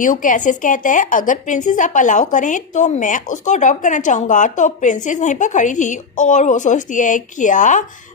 Duke Cassis कहता है अगर प्रिंसेस आप अलाउ करें तो मैं उसको अडॉप्ट करना चाहूँगा। तो प्रिंसेस वहीं पर खड़ी थी और वो सोचती है क्या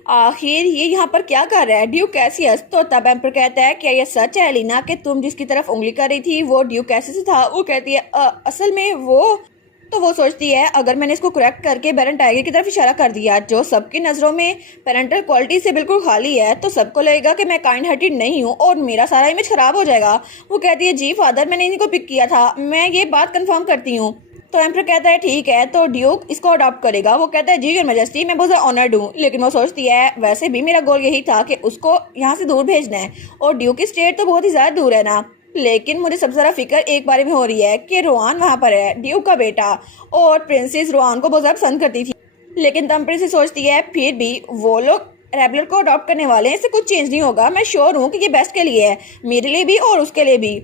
आखिर ये यहाँ पर क्या कर रहा है ड्यूक कैसियस। तो तब एम्पर कहता है क्या ये सच है एलिना कि तुम जिसकी तरफ उंगली कर रही थी वो ड्यूक कैसिस था। वो कहती है असल में वो। तो वो सोचती है अगर मैंने इसको करेक्ट करके बैरन टाइगर की तरफ इशारा कर दिया जो सबकी नज़रों में पेरेंटल क्वालिटी से बिल्कुल खाली है तो सबको लगेगा कि मैं काइंड हार्टेड नहीं हूँ और मेरा सारा इमेज खराब हो जाएगा। वो कहती है जी फादर मैंने इनको पिक किया था, मैं ये बात कंफर्म करती हूँ। तो एम्पर कहता है ठीक है तो ड्यूक इसको अडॉप्ट करेगा। वो कहता है जी योर मैजेस्टी मैं बहुत ऑनर्ड हूँ। लेकिन वो सोचती है वैसे भी मेरा गोल यही था कि उसको यहाँ से दूर भेजना है और ड्यूक की स्टेट तो बहुत ही ज़्यादा दूर है ना। लेकिन मुझे सबसे ज़्यादा फिक्र एक बारे में हो रही है कि रोहान वहाँ पर है ड्यूक का बेटा और प्रिंसेस रोहान को बहुत ज़्यादा पसंद करती थी। लेकिन तब प्रिंसेस सोचती है फिर भी वो लोग रेबलर को अडॉप्ट करने वाले हैं, इससे कुछ चेंज नहीं होगा। मैं श्योर हूँ कि ये बेस्ट के लिए है, मेरे लिए भी और उसके लिए भी।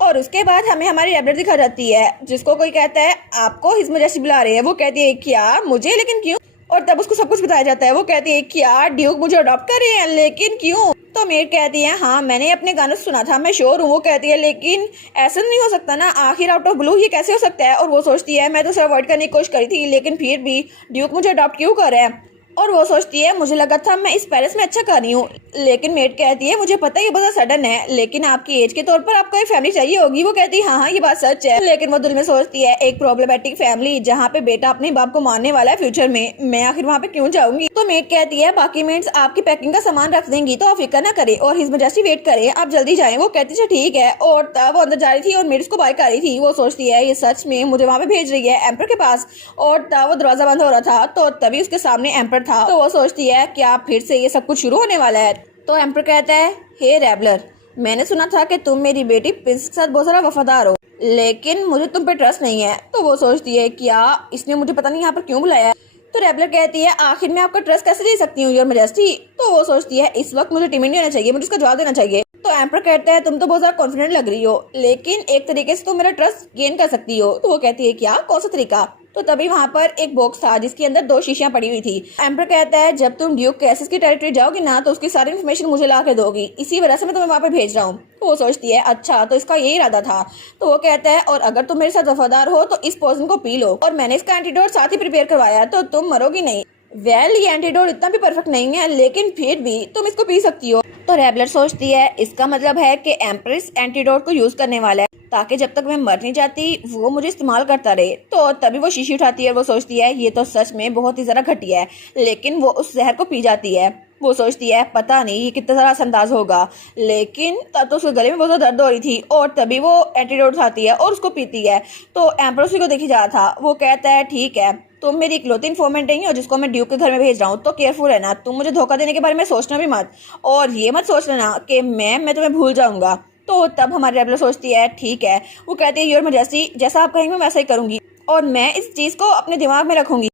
और उसके बाद हमें हमारी रेबलर दिखा जाती है जिसको कोई कहता है आपको हिज मैजेस्टी बुला रहे हैं। वो कहती है क्या मुझे, लेकिन क्यों। और तब उसको सब कुछ बताया जाता है। वो कहती है क्या ड्यूक मुझे अडॉप्ट कर रहे हैं लेकिन क्यों। तो मेड कहती है हाँ मैंने अपने गानों से सुना था, मैं श्योर हूँ। वो कहती है लेकिन ऐसा नहीं हो सकता ना, आखिर आउट ऑफ ब्लू ये कैसे हो सकता है। और वो सोचती है मैं तो उसे अवॉइड करने की कोशिश करी थी लेकिन फिर भी ड्यूक मुझे अडॉप्ट क्यों कर रहा है। और वो सोचती है मुझे लगा था मैं इस पेरिस में अच्छा कर रही हूँ। लेकिन मेड कहती है मुझे पता है ये बहुत सडन है लेकिन आपकी एज के तौर पर आपको एक फैमिली चाहिए होगी। वो कहती है हाँ ये बात सच है। लेकिन वो दिल में सोचती है एक प्रॉब्लमेटिक फैमिली जहाँ पे बेटा अपने बाप को मारने वाला है फ्यूचर में, मैं आखिर वहाँ पे क्यों जाऊंगी। तो मेड कहती है बाकी मेड्स आपकी पैकिंग का सामान रख देंगी तो आप फिक्र ना करे और हिज मैजेस्टी वेट करे, आप जल्दी जाएं। वो कहती है ठीक है। और तब वो अंदर जा रही थी और मेड उसको बाय कर रही थी। वो सोचती है ये सच में मुझे वहाँ पे भेज रही है एम्पर के पास। और तब वो दरवाजा बंद हो रहा था तो तभी उसके सामने एम्पर था। तो वो सोचती है क्या फिर से ये सब कुछ शुरू होने वाला है। तो एम्पर कहता है हे रेबलर मैंने सुना था कि तुम मेरी बेटी प्रिंस के साथ बहुत सारा वफादार हो लेकिन मुझे तुम पे ट्रस्ट नहीं है। तो वो सोचती है क्या इसने मुझे पता नहीं यहाँ पर क्यों बुलाया है। तो रेबलर कहती है आखिर मैं आपका ट्रस्ट कैसे दे सकती हूँ योर मैजेस्टी। तो वो सोचती है इस वक्त मुझे टिमिड नहीं होना चाहिए, मुझे इसका जवाब देना चाहिए। तो एम्पर कहता है तुम तो बहुत ज्यादा कॉन्फिडेंट लग रही हो लेकिन एक तरीके से तुम मेरा ट्रस्ट गेन कर सकती हो। तो वो कहती है क्या, कौन सा तरीका। तो तभी वहाँ पर एक बॉक्स था जिसके अंदर 2 शीशियां पड़ी हुई थी। एम्पर कहता है जब तुम ड्यूक कैसिस की टेरिटरी जाओगी ना तो उसकी सारी इन्फॉर्मेशन मुझे ला के दोगी, इसी वजह से मैं तुम्हें वहाँ पर भेज रहा हूँ। तो वो सोचती है अच्छा तो इसका यही इरादा था। तो वो कहता है और अगर तुम मेरे साथ वफादार हो तो इस पोशन को पी लो और मैंने इसका एंटीडोट साथ ही प्रिपेयर करवाया तो तुम मरोगी नहीं। वेल ये एंटीडोट इतना भी परफेक्ट नहीं है लेकिन फिर भी तुम इसको पी सकती हो। तो रेबलर सोचती है इसका मतलब है कि एम्प्रेस एंटीडोट को यूज करने वाला है ताकि जब तक मैं मर नहीं जाती वो मुझे इस्तेमाल करता रहे। तो तभी वो शीशी उठाती है। वो सोचती है ये तो सच में बहुत ही ज़्यादा घटिया है लेकिन वो उस जहर को पी जाती है। वो सोचती है पता नहीं ये कितना सारा असंदाज होगा लेकिन तब तो उसके गले में बहुत ज़्यादा दर्द हो रही थी। और तभी वो एंटीडोट उठाती है और उसको पीती है। तो एम्पर उसी को देखी जा रहा था। वो कहता है ठीक है तुम मेरी इकलौती इन्फॉर्मेंट नहीं हो जिसको मैं ड्यूक के घर में भेज रहा हूँ तो केयरफुल है ना, तुम मुझे धोखा देने के बारे में सोचना भी मत और ये मत सोच लेना कि मैं तुम्हें भूल जाऊंगा। तो तब हमारी रेबलर सोचती है ठीक है। वो कहती है योर मैजेस्टी जैसा आप कहेंगे वैसा ही करूंगी और मैं इस चीज़ को अपने दिमाग में रखूंगी।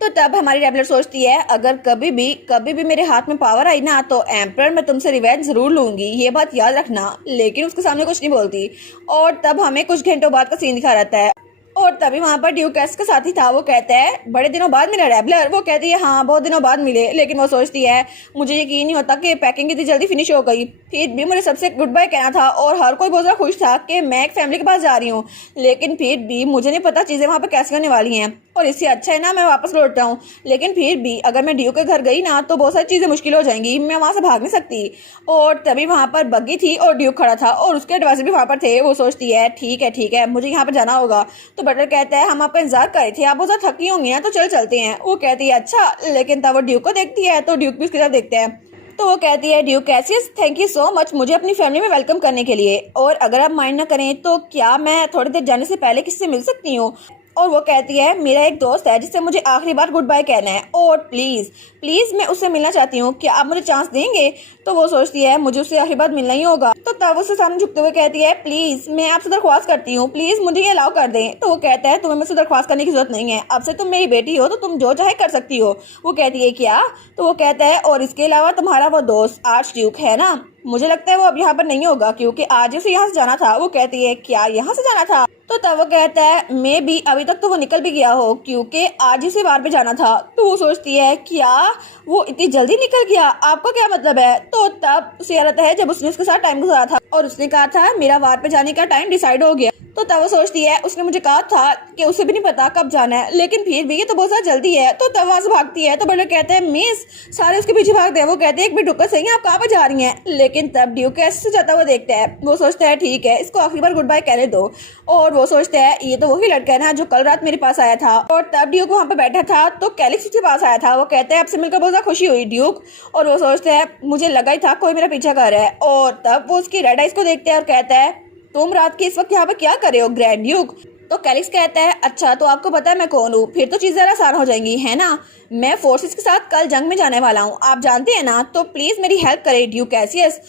तो तब हमारी रेबलर सोचती है अगर कभी भी मेरे हाथ में पावर आई ना तो एम्पर मैं तुमसे रिवेंज जरूर लूंगी, ये बात याद रखना। लेकिन उसके सामने कुछ नहीं बोलती। और तब हमें कुछ घंटों बाद का सीन दिखा रहता है और तभी वहाँ पर ड्यूक कैसिस का साथी था। वो कहता है बड़े दिनों बाद मिला रेबलर। वो कहती है हाँ बहुत दिनों बाद मिले। लेकिन वो सोचती है मुझे यकीन नहीं होता कि पैकिंग इतनी जल्दी फिनिश हो गई, फिर भी मुझे सबसे गुड बाय कहना था और हर कोई बहुत ज़्यादा खुश था कि मैं एक फैमिली के पास जा रही हूँ। लेकिन फिर भी मुझे नहीं पता चीज़ें वहाँ पर कैसे होने वाली हैं और इससे अच्छा है ना मैं वापस लौट जाऊँ। लेकिन फिर भी अगर मैं ड्यूक के घर गई ना तो बहुत सारी चीज़ें मुश्किल हो जाएंगी, मैं वहाँ से भाग नहीं सकती। और तभी वहाँ पर बग्गी थी और ड्यूक खड़ा था और उसके एडवाइजर भी वहाँ पर थे। वो सोचती है ठीक है मुझे यहाँ पर जाना होगा। तो बटलर कहता है हम आपका इंतजार कर रहे थे, आप बहुत ज़्यादा थकी होंगी ना तो चलते हैं। वो कहती है अच्छा। लेकिन तब वो ड्यूक को देखती है तो ड्यूक भी उसकी तरफ देखते हैं। तो वो कहती है Duke Cassius thank you so much मुझे अपनी फैमिली में वेलकम करने के लिए और अगर आप माइंड ना करें तो क्या मैं थोड़ी देर जाने से पहले किससे मिल सकती हूँ। और वो कहती है मेरा एक दोस्त है जिससे मुझे आखिरी बार गुड बाय कहना है और प्लीज मैं उससे मिलना चाहती हूँ, क्या आप मुझे चांस देंगे। तो वो सोचती है मुझे उससे आखिरी बार मिलना ही होगा। तो तब उससे सामने झुकते हुए कहती है प्लीज मैं आपसे दरख्वास्त करती हूँ, प्लीज मुझे ये अलाउ कर दें। तो वो कहता है तुम्हें मुझसे दरख्वास्त करने की जरूरत नहीं है, अब से तुम मेरी बेटी हो तो तुम जो चाहे कर सकती हो। वो कहती है क्या। तो वो कहता है और इसके अलावा तुम्हारा वो दोस्त आर्च ड्यूक है ना, मुझे लगता है वो अब यहाँ पर नहीं होगा क्योंकि आज उसे यहाँ से जाना था। वो कहती है क्या यहाँ से जाना था। तो तब वो कहता है मे भी अभी तक तो वो निकल भी गया हो क्योंकि आज ही से वार पे जाना था। तो वो सोचती है क्या वो इतनी जल्दी निकल गया, आपका क्या मतलब है। तो तब उसे याद आता है जब उसने उसके साथ टाइम गुजारा था और उसने कहा था मेरा वार पे जाने का टाइम डिसाइड हो गया। तो तब वो सोचती है उसने मुझे कहा था कि उसे भी नहीं पता कब जाना है, लेकिन फिर भी ये तो बहुत ज़्यादा जल्दी है। तो तब वहाँ से भागती है तो बटलर कहते हैं मिस, सारे उसके पीछे भागते हैं। वो कहते हैं एक मिनट रुको सही, आप कहाँ पर जा रही हैं? लेकिन तब ड्यूक कैसे से जाता हुआ देखता है। वो सोचता है ठीक है, इसको आखिरी बार गुड बाय कहने दो। और वो सोचता है ये तो वही लड़का है ना जो कल रात मेरे पास आया था। और तब ड्यूक वहाँ पर बैठा था तो कैलिक्स उसके पास आया था। वो कहता है आपसे मिलकर बहुत ज़्यादा खुशी हुई ड्यूक। और वो सोचता है मुझे लगा ही था कोई मेरा पीछा कर रहा है। और तब वो उसकी रेड आइज को देखता है और कहता है तुम रात के इस वक्त यहाँ पे क्या कर रहे हो ग्रैंड ड्यूक? तो कैलिक्स कहता है अच्छा तो आपको पता है मैं कौन हूँ, फिर तो चीज़ें आसान हो जाएंगी है ना। मैं फोर्सेस के साथ कल जंग में जाने वाला हूँ, आप जानते हैं ना, तो प्लीज़ मेरी हेल्प करें ड्यूक कैसियस।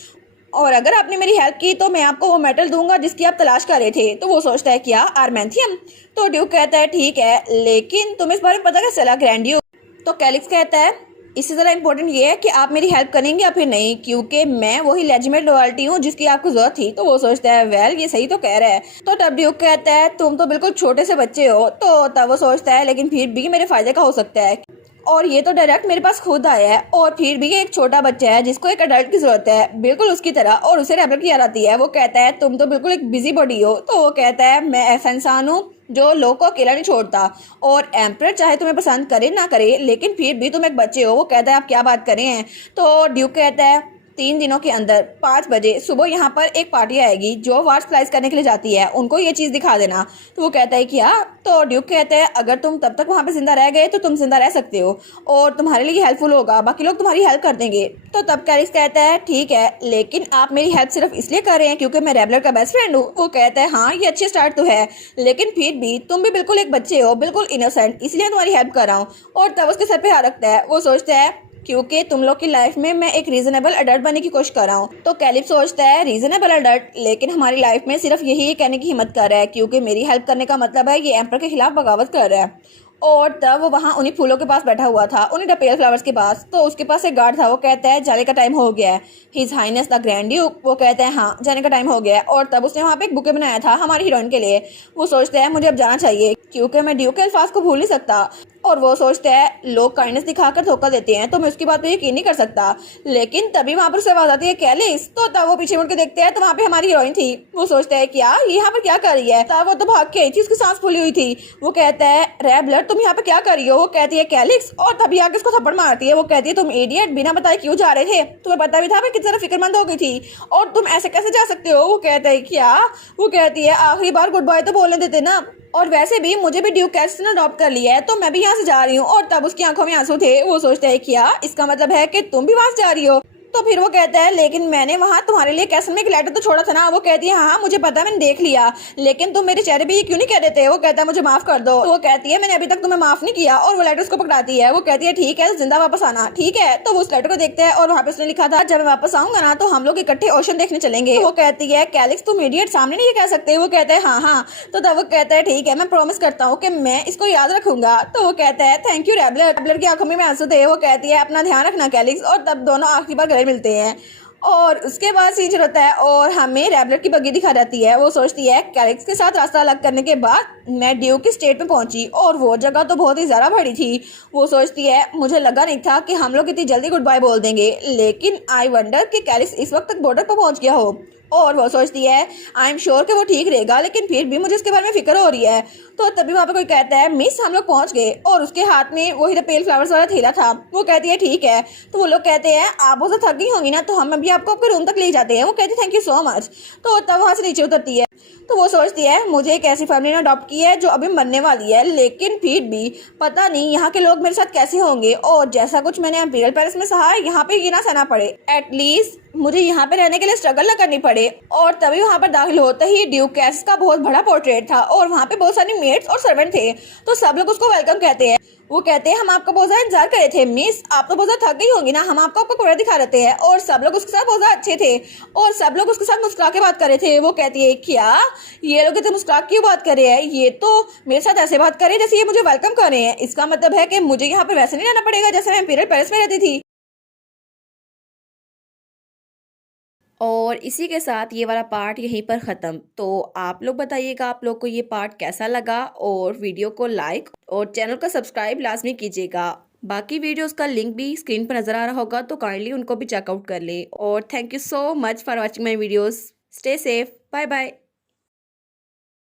और अगर आपने मेरी हेल्प की तो मैं आपको वो मेटल दूंगा जिसकी आप तलाश कर रहे थे। तो वो सोचता है क्या आर्मेंथियम? तो ड्यूक कहता है ठीक है, लेकिन तुम्हें इस बारे में पता कैसे चला ग्रैंड ड्यूक? तो कैलिक्स कहता है इससे ज़रा इंपॉर्टेंट ये है कि आप मेरी हेल्प करेंगे या फिर नहीं, क्योंकि मैं वही लेजिमेट लॉयल्टी हूँ जिसकी आपको जरूरत थी। तो वो सोचता है वेल ये सही तो कह रहा है। तो तब ड्यूक कहता है तुम तो बिल्कुल छोटे से बच्चे हो। तो तब वो सोचता है लेकिन फिर भी मेरे फायदे का हो सकता है, और ये तो डायरेक्ट मेरे पास खुद आया है, और फिर भी ये एक छोटा बच्चा है जिसको एक अडल्ट की जरूरत है बिल्कुल उसकी तरह, और उसे रेबल की याद आती है। वो कहता है तुम तो बिल्कुल एक बिजी बॉडी हो। तो वो कहता है मैं ऐसा इंसान हूँ जो लोग को अकेला नहीं छोड़ता, और एम्परर चाहे तुम्हें पसंद करे ना करे लेकिन फिर भी तुम एक बच्चे हो। वो कहता है आप क्या बात करें हैं? तो ड्यूक कहता है 3 दिनों के अंदर 5 बजे सुबह यहाँ पर एक पार्टी आएगी जो वार्ड स्लाइस करने के लिए जाती है, उनको ये चीज़ दिखा देना। तो वो कहता है क्या? तो ड्यूक कहता है अगर तुम तब तक वहाँ पे जिंदा रह गए तो तुम जिंदा रह सकते हो और तुम्हारे लिए हेल्पफुल होगा, बाकी लोग तुम्हारी हेल्प कर देंगे। तो तब कैलिक्स कहता है ठीक है, लेकिन आप मेरी हेल्प सिर्फ इसलिए कर रहे हैं क्योंकि मैं रेबलर का बेस्ट फ्रेंड हूँ। वो कहता है हाँ ये अच्छी स्टार्ट तो है, लेकिन फिर भी तुम भी बिल्कुल एक बच्चे हो, बिल्कुल इनोसेंट, इसलिए तुम्हारी हेल्प कर रहा हूँ। और तब उसके सर पे हाथ रखता है। वो सोचता है क्योंकि तुम लोग की लाइफ में मैं एक रीजनेबल अडल्ट बनने की कोशिश कर रहा हूँ। तो कैलिप सोचता है रीजनेबल अडल्ट, लेकिन हमारी लाइफ में सिर्फ यही कहने की हिम्मत कर रहा है क्योंकि मेरी हेल्प करने का मतलब है ये एम्पर के खिलाफ बगावत कर रहा है। और तब वो वहाँ उन्हीं फूलों के पास बैठा हुआ था, उन्हीं डपेल फ्लावर्स के पास। तो उसके पास एक गार्ड था। वो कहता है जाने का टाइम हो गया है his highness the grand duke. वो कहते हैं हाँ जाने का टाइम हो गया है। और तब उसने वहाँ पे एक बुके बनाया था हमारी हीरोइन के लिए। वो सोचते हैं मुझे अब जाना चाहिए क्योंकि मैं ड्यूक के अल्फाज को भूल नहीं सकता। और वो सोचते हैं लोग काइंडनेस दिखाकर धोखा देते हैं तो मैं उसकी बात पे यकीन नहीं कर सकता। लेकिन तभी वहाँ पर उसे आवाज आती है कैलिस। तो तब वो पीछे मुड़ के देखते हैं तो वहाँ पे हमारी हीरोइन थी। वो सोचते हैं क्या ये यहाँ पर क्या कर रही है? तब वो तो भाग के आई थी, उसकी सांस फूली हुई थी। वो कहता है रेबलर तुम यहाँ पे क्या कर रही हो? वो कहती है कैलिक्स, और तभी आके उसको थप्पड़ मारती है। वो कहती है तुम इडियट, बिना बताए क्यों जा रहे थे? तुम्हें पता भी था मैं कितनी फिक्रमंद हो गई थी, और तुम ऐसे कैसे जा सकते हो? वो कहता है क्या? वो कहती है आखिरी बार गुड बाय तो बोलने देते ना, और वैसे भी मुझे भी ड्यूक कैसियस ने अडॉप्ट कर लिया है तो मैं भी यहाँ से जा रही हूँ। और तब उसकी आंखों में आंसू थे। वो सोचता है क्या इसका मतलब है कि तुम भी वहां से जा रही हो? तो फिर वो कहता है लेकिन मैंने वहाँ तुम्हारे लिए कैसल में एक लेटर तो छोड़ा था ना। वो कहती है हाँ मुझे पता, मैंने देख लिया, लेकिन तुम मेरे चेहरे पे ये क्यों नहीं कह देते? वो कहता है मुझे माफ कर दो। तो वो कहती है मैंने अभी तक तुम्हें माफ नहीं किया, और वो लेटर उसको पकड़ाती है। वो कहती है ठीक है जिंदा वापस आना, ठीक है। तो वो उस लेटर को देखते हैं और वहाँ पे उसने लिखा था जब मैं वापस आऊंगा ना तो हम लोग इकट्ठे ओशन देखने चलेंगे। तो वो कहती है कैलिक्स तुम इडियट सामने नहीं कह सकते? वो कहता है हाँ। तो तब वो कहता है ठीक है मैं प्रॉमिस करता हूँ कि मैं इसको याद रखूंगा। तो वो कहता है थैंक यू रेबलर। रेबलर की आंखों में आंसू थे। वो कहती है अपना ध्यान रखना कैलिक्स। और तब दोनों आखिरी बार गले मिलते हैं। और उसके बाद सीन होता है और हमें रैबलर की बग्गी दिखा जाती है। वो सोचती है कैलिक्स के साथ रास्ता अलग करने के बाद मैं ड्यूक की स्टेट में पहुंची, और वो जगह तो बहुत ही ज़्यादा बड़ी थी। वो सोचती है मुझे लगा नहीं था कि हम लोग इतनी जल्दी गुड बाय बोल देंगे, लेकिन आई वंडर कि कैलिक्स इस वक्त तक बॉर्डर पर पहुंच गया हो। और वो सोचती है आई एम श्योर कि वो ठीक रहेगा, लेकिन फिर भी मुझे उसके बारे में फिक्र हो रही है। तो तभी वहाँ पे कोई कहता है मिस हम लोग पहुंच गए, और उसके हाथ में वही द पेल फ्लावर्स वाला थैला था। वो कहती है ठीक है। तो वो लोग कहते हैं आप बहुत थक गई होंगी ना, तो हम अभी आपको आपके रूम तक ले जाते हैं। वो कहती है थैंक यू सो मच। तो तब वहाँ से नीचे उतरती है। तो वो सोचती है मुझे एक ऐसी फैमिली ने अडॉप्ट की है जो अभी मरने वाली है, लेकिन फिर भी पता नहीं यहाँ के लोग मेरे साथ कैसे होंगे, और जैसा कुछ मैंने इंपीरियल पैलेस में सहा यहाँ पे ये ना सहना पड़े, एटलीस्ट मुझे यहाँ पे रहने के लिए स्ट्रगल ना करनी पड़े। और तभी वहाँ पर दाखिल होते ही ड्यूक कैसियस का बहुत बड़ा पोर्ट्रेट था, और वहाँ पे बहुत सारी मेड्स और सर्वेंट थे। तो सब लोग उसको वेलकम कहते हैं। वो कहते हैं हम आपका बहुत ज्यादा इंतजार करे थे मिस, आप तो बहुत ज्यादा थक गई होंगी ना, हम आपको आपका कपड़ा दिखा देते हैं। और सब लोग उसके साथ बहुत ज्यादा अच्छे थे, और सब लोग उसके साथ मुस्कुरा के बात कर रहे थे। वो कहती है क्या ये लोग इतने मुस्कुरा क्यों बात कर रहे हैं? ये तो मेरे साथ ऐसे बात कर रहे हैं जैसे ये मुझे वेलकम कर रहे हैं। इसका मतलब है कि मुझे यहाँ पर वैसे नहीं रहना पड़ेगा जैसे मैं इंपीरियल पैलेस में रहती थी। और इसी के साथ ये वाला पार्ट यहीं पर ख़त्म। तो आप लोग बताइएगा आप लोग को ये पार्ट कैसा लगा, और वीडियो को लाइक और चैनल को सब्सक्राइब लाजमी कीजिएगा। बाकी वीडियोस का लिंक भी स्क्रीन पर नज़र आ रहा होगा, तो काइंडली उनको भी चेकआउट कर लें। और thank you so much for watching my videos. Stay safe, bye bye.